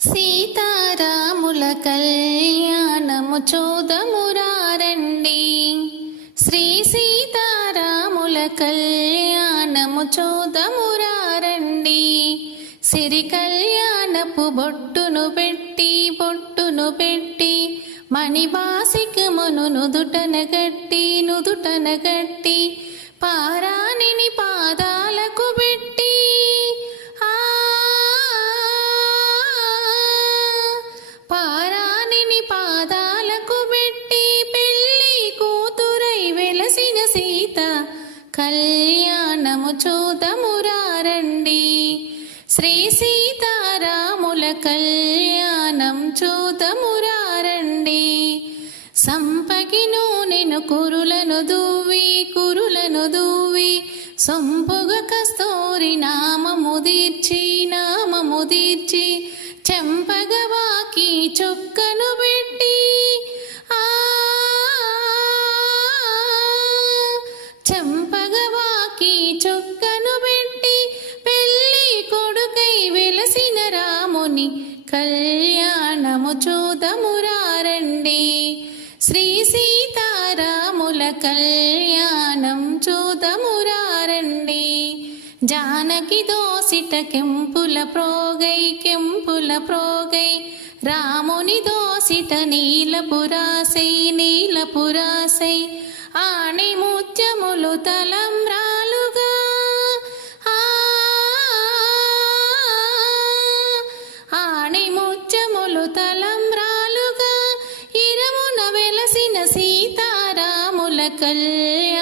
సీతారాముల కళ్యాణము చూదమురారండి. శ్రీ సీతారాముల కళ్యాణము చూదమురారండి. సిరి కళ్యాణపు బొట్టును పెట్టి మణిబాసికమును నుదుటన గట్టి పారాణిని పాదాలకు పెట్టి పారాణిని పాదాలకు పెట్టి పెళ్ళి కూతురై వెలసిన సీత కళ్యాణము చూదమురారండి. శ్రీ సీతారాముల కళ్యాణం చూదమురారండి. సంపగి నూనెను కురులను దూవి సొంపుగ కస్తూరి నామము దీర్చి చెంపగవాకి చొక్కను పెట్టి చెంపగవాకి చొక్కను పెట్టి పెళ్ళి కొడుకై వెలసిన రాముని కళ్యాణము చూదమురారండి. శ్రీ సీతారాముల కళ్యాణం చూదమురారండి. జానకి దోసిట కెంపుల ప్రోగై రాముని దోసిట నీలపురాసై ఆణి ముత్యములు తలంబ్రాలుగా ఆణి ముత్యములు తలంబ్రాలుగా ఇరమున వెలసిన సీతారాముల కళ్యాణం